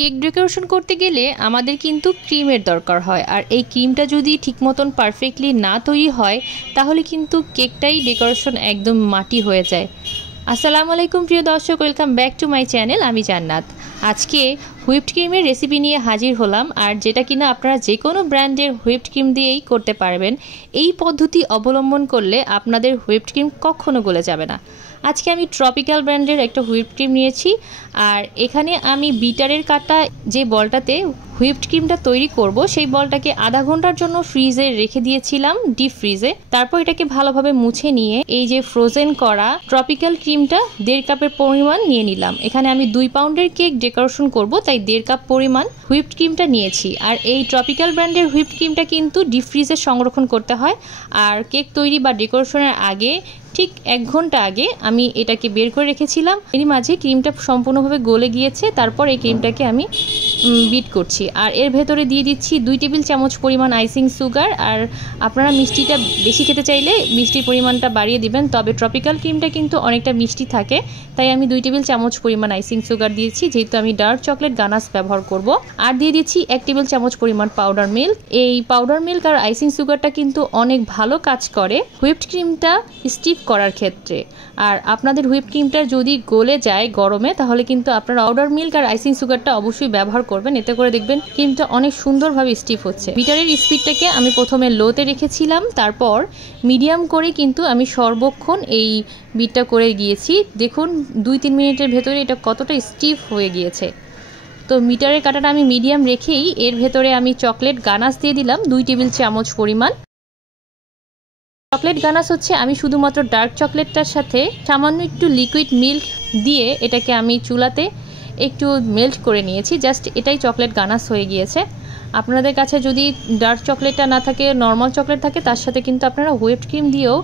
Cake decoration করতে গেলে আমাদের কিন্তু ক্রিমের দরকার হয়, আর এই ক্রিমটা যদি ঠিক মতন পারফেক্টলি না তৈরি হয় তাহলে কিন্তু কেকটাই ডেকোরেশন একদম মাটি হয়ে যায়। আসসালামু আলাইকুম প্রিয় দর্শক, welcome back to my channel. আমি জান্নাত। আজকে হুইপড ক্রিমের রেসিপি নিয়ে হাজির হলাম, আর যেটা কিনা আপনারা যে কোনো ব্র্যান্ডের হুইপড ক্রিম দিয়েই করতে পারবেন। এই পদ্ধতি অবলম্বন করলে আপনাদের হুইপড ক্রিম কখনো গলে যাবে না। আজকে আমি ট্রপিক্যাল ব্র্যান্ডের একটা হুইপড ক্রিম নিয়েছি, আর এখানে আমি বিটারের কাটা যে বলটাতে হুইপড ক্রিমটা তৈরি করব সেই বলটাকে আধা ঘন্টার জন্য ফ্রিজে রেখে দিয়েছিলাম, ডিপ ফ্রিজে। তারপর এটাকে ভালোভাবে মুছে নিয়ে এই যে ফ্রোজেন করা ট্রপিক্যাল ক্রিমটা 1.5 কাপের পরিমাণ নিয়ে নিলাম। এখানে আমি 2 পাউন্ডের কেক ডেকোরেশন করব, তাই 1.5 কাপ পরিমাণ হুইপড ক্রিমটা নিয়েছি। আর এই ট্রপিক্যাল ব্র্যান্ডের হুইপড ক্রিমটা কিন্তু ডিপ ফ্রিজে সংরক্ষণ করতে হয়, আর কেক তৈরি বা ডেকোরেশনের আগে ঠিক 1 ঘন্টা আগে আমি এটাকে বের করে রেখেছিলাম। এর মাঝে ক্রিমটা সম্পূর্ণভাবে গলে গিয়েছে। তারপর এই ক্রিমটাকে আমি বিট করছি, আর এর ভেতরে দিয়ে দিচ্ছি 2 টেবিল চামচ পরিমাণ আইসিং সুগার। আর আপনারা মিষ্টিটা বেশি খেতে চাইলে মিষ্টির পরিমাণটা বাড়িয়ে দিবেন, তবে ট্রপিক্যাল ক্রিমটা কিন্তু অনেকটা মিষ্টি থাকে, তাই আমি 2 টেবিল চামচ পরিমাণ আইসিং সুগার দিয়েছি, যেহেতু আমি ডার্ক চকলেট গানাশ ব্যবহার করব। আর দিয়ে দিচ্ছি 1 টেবিল চামচ পরিমাণ পাউডার মিল্ক। এই পাউডার মিল্ক আর আইসিং সুগারটা কিন্তু অনেক ভালো কাজ করে হুইপড ক্রিমটা স্টিফ করার ক্ষেত্রে। আর আপনাদের হুইপ ক্রিমটা যদি গলে যায় গরমে, তাহলে কিন্তু আপনারা পাউডার মিল্ক আর আইসিং সুগারটা অবশ্যই ব্যবহার করবেন, এতে করে দেখবেন ক্রিমটা অনেক সুন্দরভাবে স্টিফ হচ্ছে। বিটারের স্পিডটাকে আমি প্রথমে লোতে রেখেছিলাম, তারপর মিডিয়াম করে কিন্তু আমি সর্বক্ষণ এই বিটটা করে গিয়েছি। দেখুন 2-3 মিনিটের ভেতরে এটা কতটা স্টিফ হয়ে গিয়েছে। তো মিটারের কাঁটাটা আমি মিডিয়াম রেখেই এর ভেতরে আমি চকলেট গানাশ দিয়ে দিলাম 2 টেবিল চামচ পরিমাণ। চকলেট গানাশ হচ্ছে আমি শুধুমাত্র ডার্ক চকলেটটার সাথে সামান্য একটু লিকুইড মিল্ক দিয়ে এটাকে আমি চুলাতে একটু মেল্ট করে নিয়েছি, জাস্ট এটাই চকলেট গানাশ হয়ে গিয়েছে। আপনাদের কাছে যদি ডার্ক চকলেটটা না থাকে, নর্মাল চকলেট থাকে, তার সাথে কিন্তু আপনারা হুইপড ক্রিম দিয়েও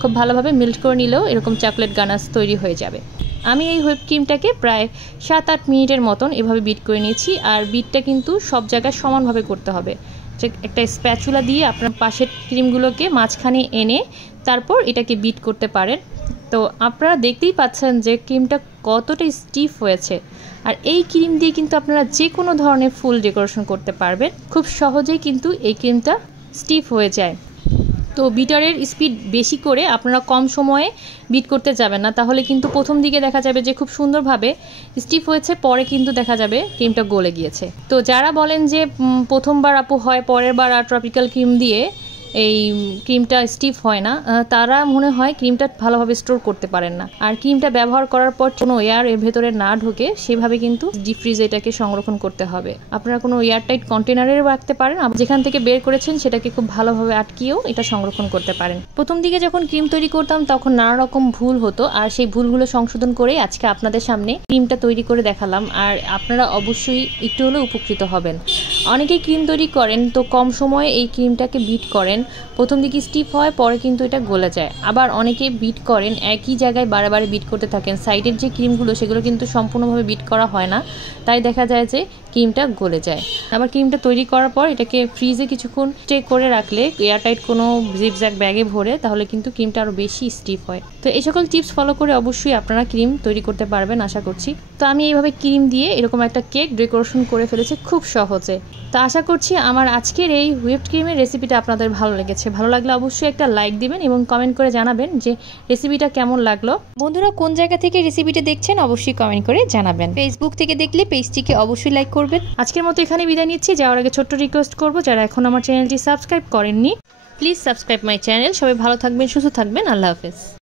খুব ভালোভাবে মেল্ট করে নিলেও এরকম চকলেট গানাশ তৈরি হয়ে যাবে। আমি এই হুইপ ক্রিমটাকে প্রায় 7-8 মিনিটের মতন এভাবে বিট করে নিয়েছি। আর বিটটা কিন্তু সব জায়গায় সমানভাবে করতে হবে। একটা স্প্যাচুলা দিয়ে আপনার পাশের ক্রিমগুলোকে মাঝখানে এনে তারপর এটাকে বিট করতে পারেন। তো আপনারা দেখতেই পাচ্ছেন যে ক্রিমটা কতটা স্টিফ হয়েছে। আর এই ক্রিম দিয়ে কিন্তু আপনারা যে কোনো ধরনের ফুল ডেকোরেশন করতে পারবেন, খুব সহজেই কিন্তু এই ক্রিমটা স্টিফ হয়ে যায়। তো বিটারের স্পিড বেশি করে আপনারা কম সময়ে বিট করতে যাবেন না, তাহলে কিন্তু প্রথম দিকে দেখা যাবে যে খুব সুন্দরভাবে স্টিফ হয়েছে, পরে কিন্তু দেখা যাবে ক্রিমটা গলে গিয়েছে। তো যারা বলেন যে প্রথমবার আপু হয়, পরের বার আর ট্রপিক্যাল ক্রিম দিয়ে এই ক্রিমটা স্টিফ হয় না, তারা মনে হয় ক্রিমটা ভালোভাবে স্টোর করতে পারেন না। আর ক্রিমটা ব্যবহার করার পর কোনো এয়ার এর ভেতরে না ঢোকে সেভাবে কিন্তু ডিপ ফ্রিজে এটাকে সংরক্ষণ করতে হবে। আপনারা কোনো এয়ারটাইট কন্টেনারে রাখতে পারেন, যেখান থেকে বের করেছেন সেটাকে খুব ভালোভাবে আটকিয়েও এটা সংরক্ষণ করতে পারেন। প্রথম দিকে যখন ক্রিম তৈরি করতাম তখন নানা রকম ভুল হতো, আর সেই ভুলগুলো সংশোধন করে আজকে আপনাদের সামনে ক্রিমটা তৈরি করে দেখালাম। আর আপনারা অবশ্যই একটু হলেও উপকৃত হবেন। অনেকেই ক্রিম তৈরি করেন তো কম সময়ে এই ক্রিমটাকে বিট করেন, প্রথম দিকে স্টিফ হয়, পরে কিন্তু এটা গলে যায়। আবার অনেকে বিট করেন একই জায়গায় বারে বিট করতে থাকেন, সাইডের যে ক্রিমগুলো সেগুলো কিন্তু সম্পূর্ণভাবে বিট করা হয় না, তাই দেখা যায় যে ক্রিমটা গলে যায়। আবার ক্রিমটা তৈরি করার পর এটাকে ফ্রিজে কিছুক্ষণ স্টে করে রাখলে, এয়ারটাইট কোনো জিপজ্যাক ব্যাগে ভরে, তাহলে কিন্তু ক্রিমটা আরও বেশি স্টিফ হয়। তো এই সকল টিপস ফলো করে অবশ্যই আপনারা ক্রিম তৈরি করতে পারবেন আশা করছি। তো আমি এইভাবে ক্রিম দিয়ে এরকম একটা কেক ডেকোরেশন করে ফেলেছি খুব সহজে। তো আশা করছি আমার আজকের এই হুইপড ক্রিমের রেসিপিটা আপনাদের ভালো লেগেছে। ভালো লাগলে অবশ্যই একটা লাইক দিবেন এবং কমেন্ট করে জানাবেন যে রেসিপিটা কেমন লাগলো। বন্ধুরা কোন জায়গা থেকে রেসিপিটা দেখছেন অবশ্যই কমেন্ট করে জানাবেন। ফেসবুক থেকে দেখলে পেজটিকে অবশ্যই লাইক করবেন। আজকের মতো এখানে বিদায় নিচ্ছি। যাওয়ার আগে ছোট্ট রিকোয়েস্ট করবো, যারা এখন আমার চ্যানেলটি সাবস্ক্রাইব করেননি প্লিজ সাবস্ক্রাইব মাই চ্যানেল। সবাই ভালো থাকবেন, সুস্থ থাকবেন। আল্লাহ হাফেজ।